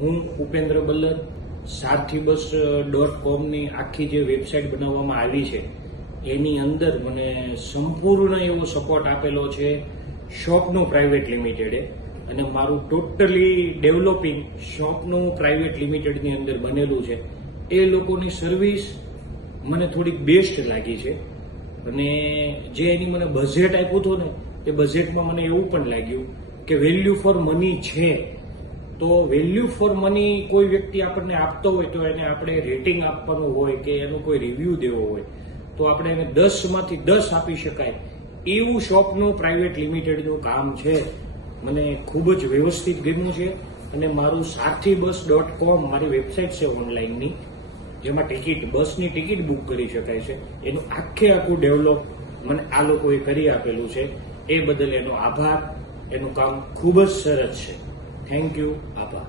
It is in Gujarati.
હું ઉપેન્દ્ર બલ્લર સારથીબસ.com ની આખી જે વેબસાઇટ બનાવવામાં આવી છે એની અંદર મને સંપૂર્ણ એવો સપોર્ટ આપેલો છે શોપનું પ્રાઇવેટ લિમિટેડે, અને મારું ટોટલી ડેવલપિંગ શોપનું પ્રાઇવેટ લિમિટેડની અંદર બનેલું છે. એ લોકોની સર્વિસ મને થોડીક બેસ્ટ લાગી છે, અને જે એની મને બજેટ આપ્યું હતું ને તે બજેટમાં મને એવું પણ લાગ્યું કે વેલ્યુ ફોર મની છે. તો વેલ્યુ ફોર મની કોઈ વ્યક્તિ આપણને આપતો હોય તો એને આપણે રેટિંગ આપવાનું હોય કે એનો કોઈ રિવ્યુ દેવો હોય તો આપણે એને 10માંથી 10 આપી શકાય એવું શોપનું પ્રાઇવેટ લિમિટેડનું કામ છે. મને ખૂબ જ વ્યવસ્થિત ગમ્યું છે, અને મારું સારથીબસ.com મારી વેબસાઇટ છે ઓનલાઈનની, જેમાં બસની ટિકિટ બુક કરી શકાય છે. એનું આખું ડેવલપ મને આ લોકોએ કરી આપેલું છે. એ બદલ એનો આભાર. એનું કામ ખૂબ જ સરસ છે. Thank you. આભાર.